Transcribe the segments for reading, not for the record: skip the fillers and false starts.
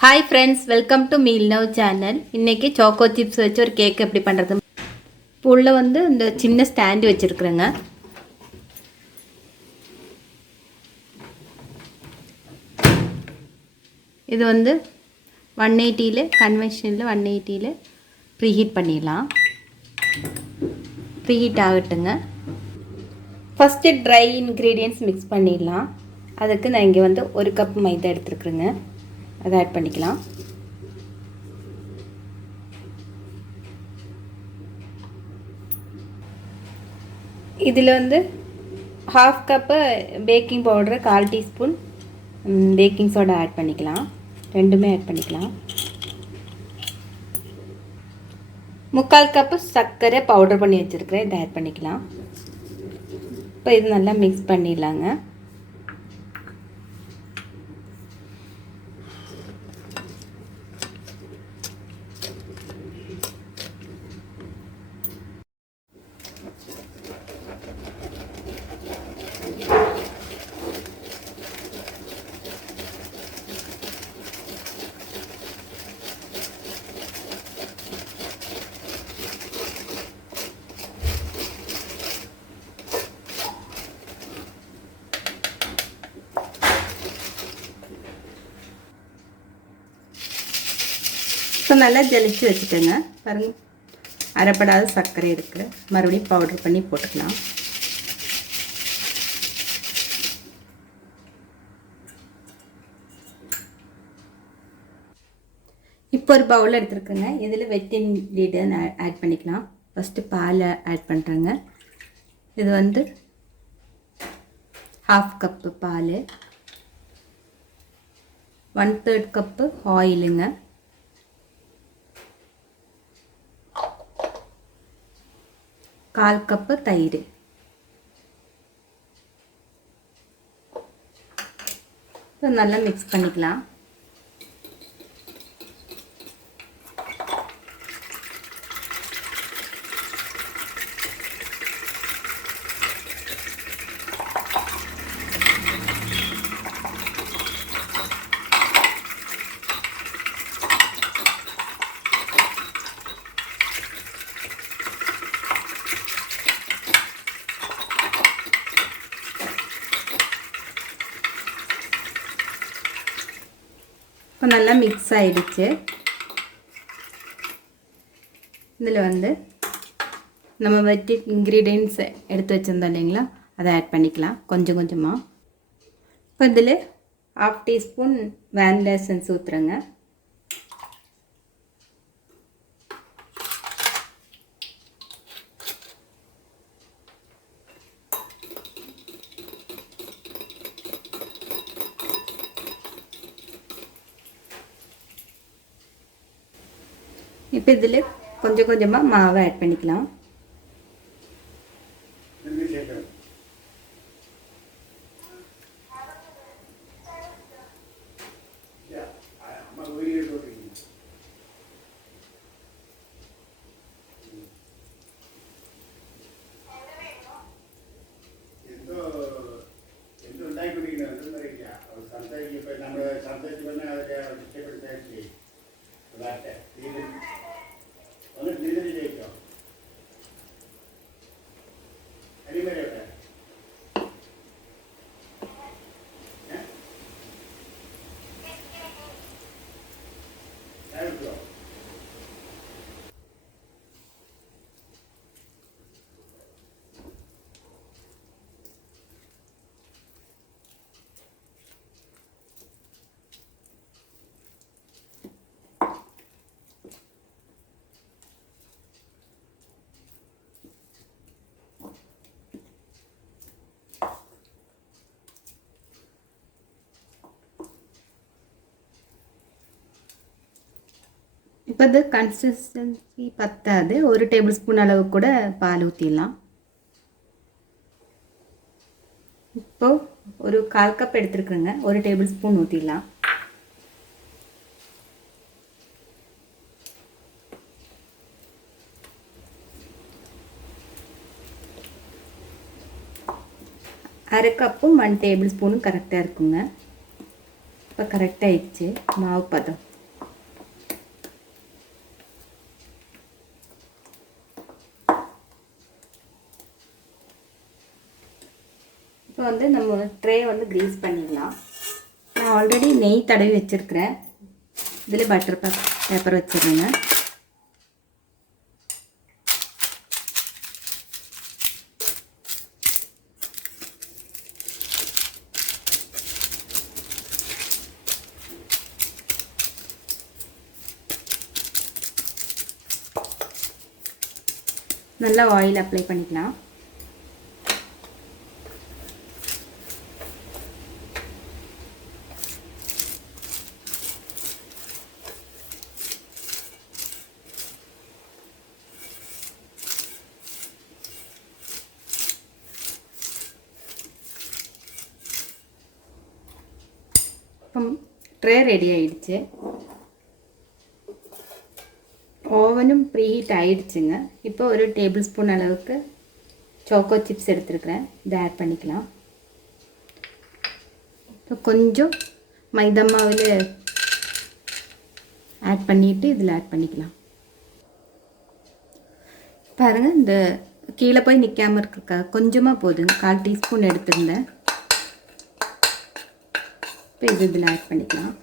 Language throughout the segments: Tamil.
Hi friends, welcome to meal now channel. இன்றைக்கி சாக்கோ சிப்ஸ் வச்சு ஒரு கேக் எப்படி பண்ணுறது. இப்போ உள்ள இந்த சின்ன ஸ்டாண்டு வச்சுருக்குறேங்க. இது 180 கன்வென்ஷனில் 180 ப்ரீஹீட் பண்ணிடலாம். ப்ரீஹீட் ஆகட்டுங்க. ஃபஸ்ட்டு ட்ரை இன்க்ரீடியன்ட்ஸ் மிக்ஸ் பண்ணிடலாம். அதுக்கு நான் இங்கே 1 கப் மைதா எடுத்துருக்குறேங்க. அதை ஆட் பண்ணிக்கலாம். இதில் 1/2 cup baking powder, 1/4 teaspoon baking soda add பண்ணிக்கலாம். ரெண்டுமே ஆட் பண்ணிக்கலாம். 3/4 கப்பு சர்க்கரை பவுடர் பண்ணி வச்சுருக்கிறேன். இதை ஆட் பண்ணிக்கலாம். இப்போ இது நல்லா மிக்ஸ் பண்ணிடலாங்க. இப்போ நல்லா ஜலிச்சு வச்சுட்டேங்க. பாருங்கள், அரைப்படாத சர்க்கரை இருக்குது. மறுபடியும் பவுடர் பண்ணி போட்டுக்கலாம். இப்போ ஒரு பவுல் எடுத்துருக்குங்க. இதில் வெட் இன்க்ரீடியன்ட் ஆட் பண்ணிக்கலாம். ஃபஸ்ட்டு பால் ஆட் பண்ணுறேங்க. இது 1/2 கப்பு பால், 1/3 கப்பு ஆயிலுங்க, 1/4 கப்பு தயிர். இப்போ நல்லா மிக்ஸ் பண்ணிக்கலாம். இப்போ நல்லா மிக்ஸ் ஆகிடுச்சு. இதில் நம்ம வெட்டி இன்க்ரீடியன்ட்ஸ் எடுத்து வச்சுருந்தோம் இல்லைங்களா, அதை ஆட் பண்ணிக்கலாம் கொஞ்சம் கொஞ்சமாக. இப்போ இதில் 1/2 டீஸ்பூன் வேனிலா எசன்ஸ் ஊற்றுறேங்க. இப்போ இதில் கொஞ்சம் கொஞ்சமாக மாவை ஆட் பண்ணிக்கலாம். இப்போ இது கன்சிஸ்டன்சி பத்தாது, 1 டேபிள் ஸ்பூன் அளவு கூட பால் ஊற்றிடலாம். இப்போது ஒரு 1/4 கப் எடுத்துருக்குறேங்க. 1 டேபிள் ஸ்பூன் ஊற்றிடலாம். அரை கப்பும் 1 டேபிள் ஸ்பூனும் கரெக்டாக இருக்குங்க. இப்போ கரெக்டாக ஆயிடுச்சு மாவு பதம். வந்து நம்ம ட்ரே வந்து க்ரீஸ் பண்ணிடலாம். நான் ஆல்ரெடி நெய் தடவி வச்சுருக்கிறேன். இதில் பட்டர் பேப்பர் வச்சுருங்க. நல்லா ஆயில் அப்ளை பண்ணிக்கலாம். ட்ரே ரெடி ஆயிடுச்சு. ஓவனும் ப்ரீஹீட் ஆயிடுச்சுங்க. இப்போ ஒரு டேபிள் ஸ்பூன் அளவுக்கு சோக்கோ சிப்ஸ் எடுத்துருக்கிறேன். இதை ஆட் பண்ணிக்கலாம். இப்போ கொஞ்சம் மைதா மாவில் ஆட் பண்ணிவிட்டு இதில் ஆட் பண்ணிக்கலாம். பாருங்கள், இந்த கீழே போய் நிற்காமல் இருக்கா கொஞ்சமாக போதுங்க. 1/4 டீஸ்பூன் எடுத்துருந்தேன். இப்போ இதில் ஆட் பண்ணிக்கலாம்.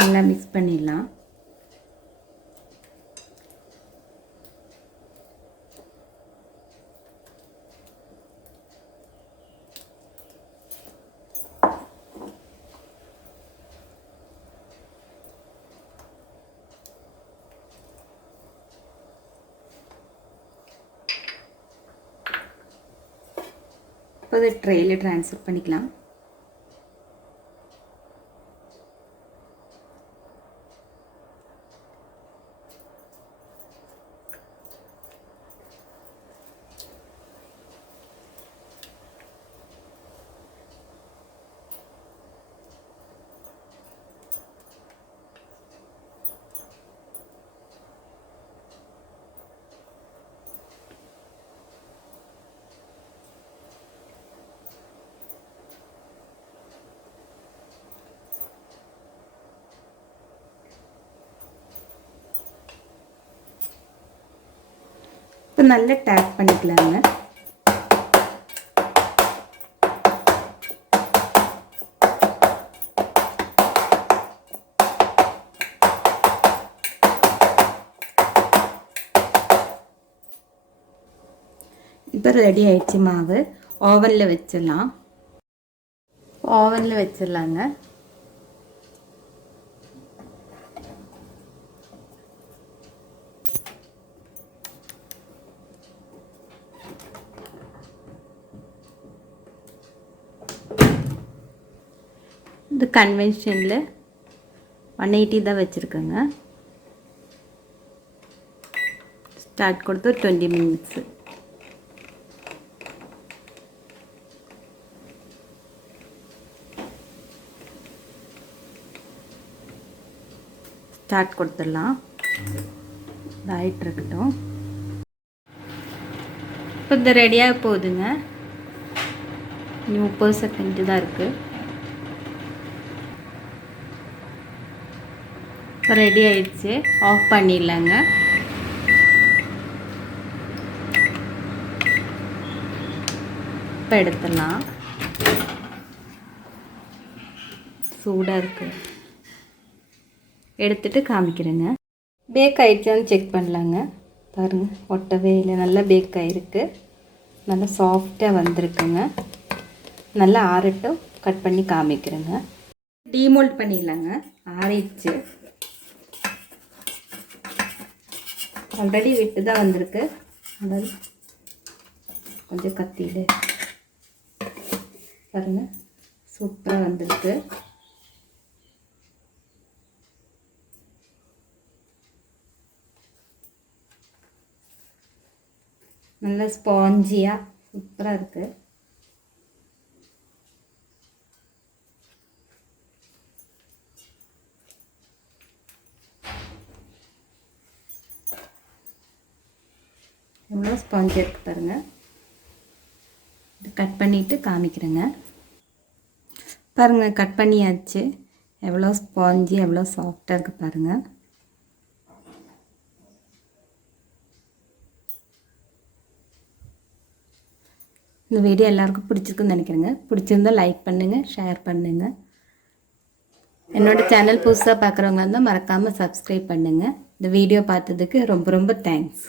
நல்லா மிக்ஸ் பண்ணிடலாம். இப்போ அதை ட்ரேயில் ட்ரான்ஸ்ஃபர் பண்ணிக்கலாம். இப்போ நல்லா டேப் பண்ணிக்கலாங்க. இப்போ ரெடி ஆயிடுச்சு மாவு. ஓவனில் வச்சிடலாம். ஓவனில் வச்சிடலாங்க. இது கன்வென்ஷனில் 180 தான் வச்சுருக்கேங்க. ஸ்டார்ட் கொடுத்து 20 மினிட்ஸு. ஸ்டார்ட் கொடுத்துடலாம். ஆகிட்டு இருக்கட்டும். இப்போ இந்த ரெடியாக போகுதுங்க. இன்னும் 30 செகண்ட் தான் இருக்குது. இப்போ ரெடி ஆயிடுச்சு. ஆஃப் பண்ணிடலாங்க. இப்போ எடுத்துடலாம். சூடாக இருக்குது. எடுத்துகிட்டு காமிக்கிறேங்க. பேக் ஆகிடுச்சான்னு செக் பண்ணலாங்க. பாருங்கள், ஒட்டவே இல்லை. நல்லா பேக் ஆகிருக்கு. நல்லா சாஃப்டாக வந்திருக்குங்க. நல்லா ஆறட்டும். கட் பண்ணி காமிக்கிறேங்க. டீமோல்ட் பண்ணிடலாங்க. ஆறிடுச்சு. ஆல்ரெடி விட்டு தான் வந்திருக்கு. அதாவது கொஞ்சம் கத்தியில் பாருங்கள், சூப்பராக வந்திருக்கு. நல்லா ஸ்பாஞ்சியாக சூப்பராக இருக்குது. எவ்வளோ ஸ்பாஞ்சி இருக்குது பாருங்கள். இது கட் பண்ணிவிட்டு காமிக்கிறேங்க. பாருங்கள், கட் பண்ணியாச்சு. எவ்வளோ ஸ்பாஞ்சி, எவ்வளோ சாஃப்டாக இருக்குது பாருங்கள். இந்த வீடியோ எல்லாருக்கும் பிடிச்சிருக்குன்னு நினைக்கிறேங்க. பிடிச்சிருந்தால் லைக் பண்ணுங்கள், ஷேர் பண்ணுங்கள். என்னோடய சேனல் புதுசாக பார்க்குறவங்க இருந்தால் மறக்காமல் சப்ஸ்கிரைப் பண்ணுங்கள். இந்த வீடியோ பார்த்ததுக்கு ரொம்ப ரொம்ப தேங்க்ஸ்.